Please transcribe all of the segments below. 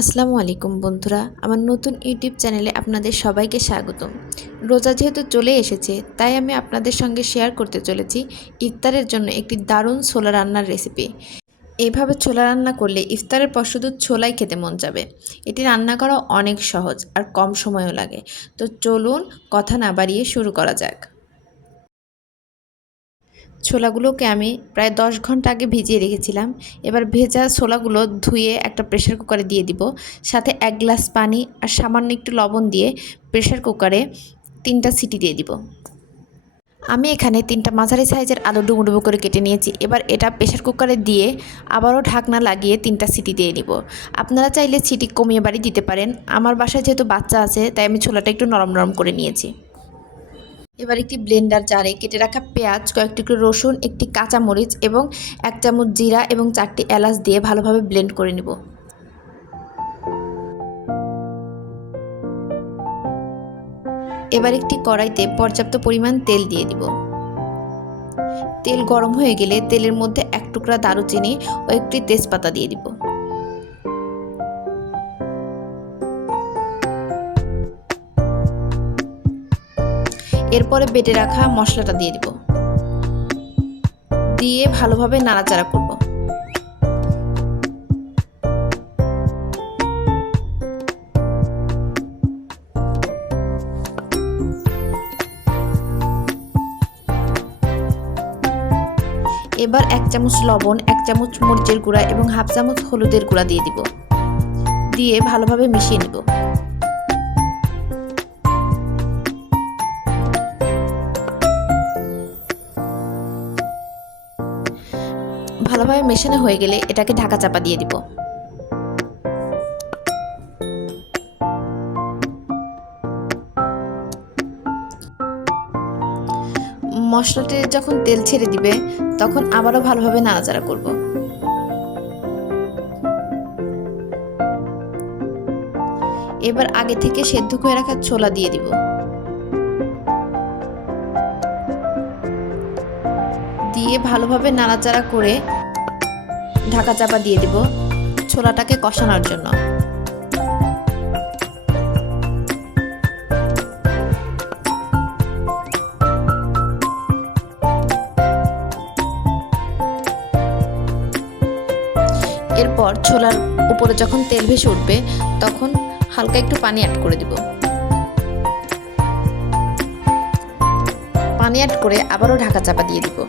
আসসালামু আলাইকুম বন্ধুরা, আমার নতুন ইউটিউব চ্যানেলে আপনাদের সবাইকে স্বাগতম। রোজা যেহেতু চলে এসেছে, তাই আমি আপনাদের সঙ্গে শেয়ার করতে চলেছি ইফতারের জন্য একটি দারুণ ছোলা রান্নার রেসিপি। এইভাবে ছোলা রান্না করলে ইফতারের পর শুধু ছোলাই খেতে মন যাবে। এটি রান্না করা অনেক সহজ আর কম সময়ও লাগে। তো চলুন কথা না বাড়িয়ে শুরু করা যাক। ছোলাগুলোকে আমি প্রায় 10 ঘন্টা আগে ভিজিয়ে রেখেছিলাম। এবার ভেজা ছোলাগুলো ধুয়ে একটা প্রেসার কুকারে দিয়ে দিব। সাথে 1 গ্লাস পানি আর সামান্য একটু লবণ দিয়ে প্রেসার কুকারে 3টা সিটি দিয়ে দিব। আমি এখানে 3টা মাঝারি সাইজের আলু ডুবো ডুবো করে কেটে নিয়েছি। এবার এটা প্রেসার কুকারে দিয়ে আবারও ঢাকনা লাগিয়ে 3টা সিটি দিয়ে নিব। আপনারা চাইলে সিটি কমিয়ে বাড়িয়ে দিতে পারেন। আমার বাসায় যেহেতু বাচ্চা আছে, তাই আমি ছোলাটা একটু নরম নরম করে নিয়েছি। এবার একটি ব্লেন্ডার জারে কেটে রাখা পেঁয়াজ, কয়েক টুকরো রসুন, একটি কাঁচা মরিচ এবং 1 চামচ জিরা এবং 4টি এলাচ দিয়ে ভালোভাবে ব্লেন্ড করে নেব। এবার একটি কড়াইতে পর্যাপ্ত পরিমাণ তেল দিয়ে দিব। তেল গরম হয়ে গেলে তেলের মধ্যে 1 টুকরা দারুচিনি ও একটি তেজপাতা দিয়ে দিব। এরপরে বেটে রাখা মশলাটা দিয়ে দিব। দিয়ে ভালোভাবে নাড়াচাড়া করব। এবার 1 চামচ লবণ, 1 চামচ মরিচের গুঁড়া এবং হাফ চামচ হলুদের গুঁড়া দিয়ে দিব। দিয়ে ভালোভাবে মিশিয়ে নিব। ভালোভাবে মেশানো হয়ে গেলে এটাকে ঢাকা চাপা দিয়ে দিব। মশলাটি যখন তেল ছেড়ে দিবে, তখন আবারও ভালোভাবে নাড়াচাড়া করব। এবার আগে থেকে সেদ্ধ করে রাখা ছোলা দিয়ে দিব। দিয়ে ভালোভাবে নাড়াচাড়া করে ঢাকা চাপা দিয়ে দিব ছোলাটাকে কষানোর জন্য। এরপর ছোলার উপরে যখন তেল ভেসে উঠবে, তখন হালকা একটু পানি অ্যাড করে দিব। পানি অ্যাড করে আবারও ঢাকা চাপা দিয়ে দিব।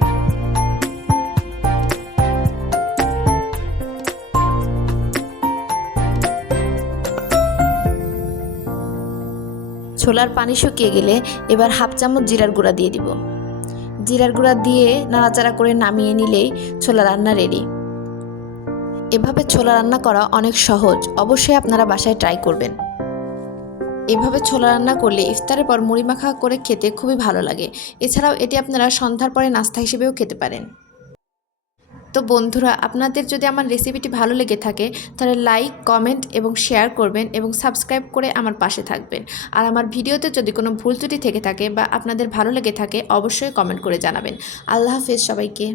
ছোলার পানি শুকিয়ে গেলে এবার হাফ চামচ জিরার গুঁড়া দিয়ে দিব। জিরার গুঁড়া দিয়ে নাড়াচাড়া করে নামিয়ে নিলেই ছোলা রান্না রেডি। এভাবে ছোলা রান্না করা অনেক সহজ, অবশ্যই আপনারা বাসায় ট্রাই করবেন। এভাবে ছোলা রান্না করলে ইফতারের পর মুড়ি মাখা করে খেতে খুবই ভালো লাগে। এছাড়াও এটি আপনারা সন্ধ্যার পরে নাস্তা হিসেবেও খেতে পারেন। তো বন্ধুরা, আপনাদের যদি আমার রেসিপিটি ভালো লেগে থাকে, তাহলে লাইক, কমেন্ট এবং শেয়ার করবেন এবং সাবস্ক্রাইব করে আমার পাশে থাকবেন। আর আমার ভিডিওতে যদি কোনো ভুল ত্রুটি থেকে থাকে বা আপনাদের ভালো লেগে থাকে, অবশ্যই কমেন্ট করে জানাবেন। আল্লাহ হাফেজ সবাইকে।